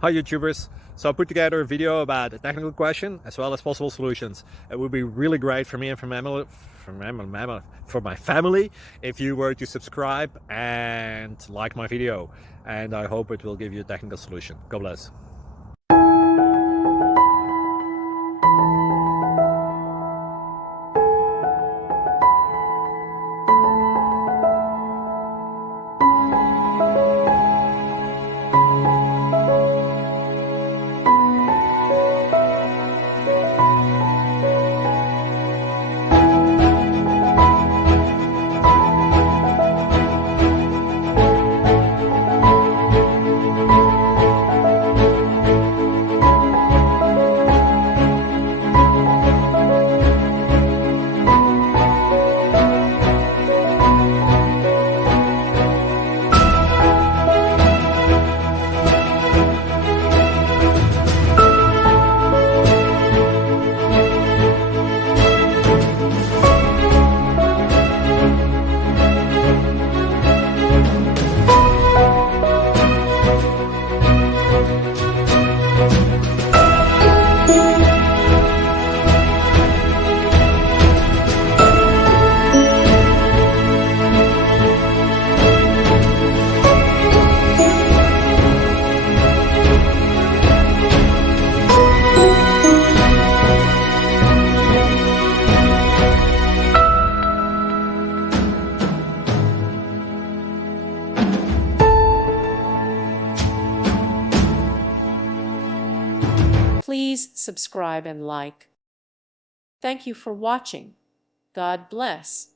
Hi YouTubers. So I put together a video about a technical question as well as possible solutions. It would be really great for me and for my family if you were to subscribe and like my video, and I hope it will give you a technical solution. God bless. Please subscribe and like. Thank you for watching. God bless.